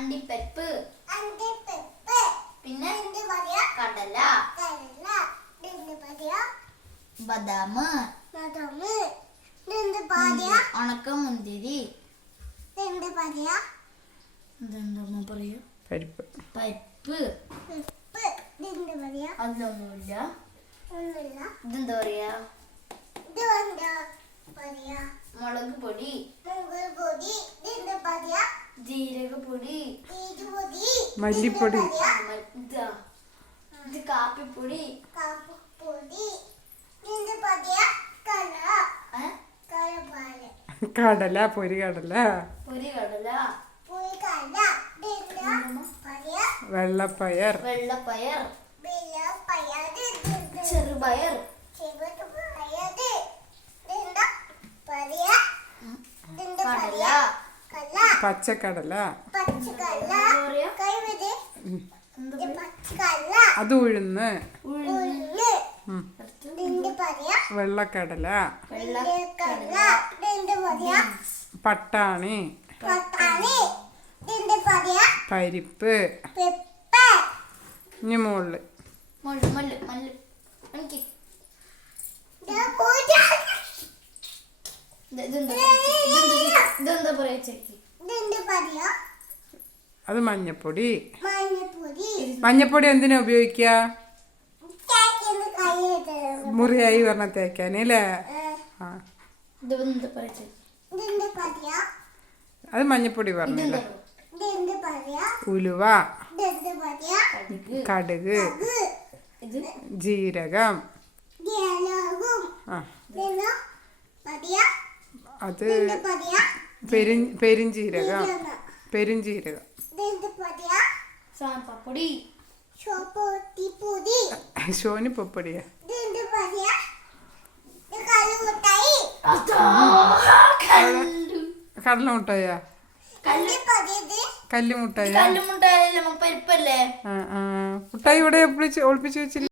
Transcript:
അണ്ടിപ്പരിപ്പ് പിന്നെ കടല ബദാം ഉണക്കമുന്തിരി ഇതെന്താ പറയാ പരിപ്പ് അതൊന്നുമില്ല ഇതെന്താ പറയാ മുളക് പൊടി ജീരകപ്പൊടി മല്ലിപ്പൊടി ഇത് കാപ്പിപ്പൊടി കടല പൊരി കടല വെള്ളപ്പയർ ചെറുപയർ കടല പച്ചക്കടല അത് ഉഴുന്ന് വെള്ളക്കടല പട്ടാണി പരിപ്പ് ഇനി മുകളില് അത് മഞ്ഞപ്പൊടി എന്തിനാ ഉപയോഗിക്ക മുറിയായി പറഞ്ഞ തേക്കാനല്ലേ അത് മഞ്ഞപ്പൊടി പറഞ്ഞല്ലേ ഉലുവ കടുക് ജീരകം അത് പെരിഞ്ജീരകം ശോനിപ്പൊടിയാ കടല മുട്ടായ കല്ലുമുട്ടായ പരിപ്പല്ലേ മുട്ടായി ഇവിടെ ഒളിപ്പിച്ച് വെച്ചില്ല.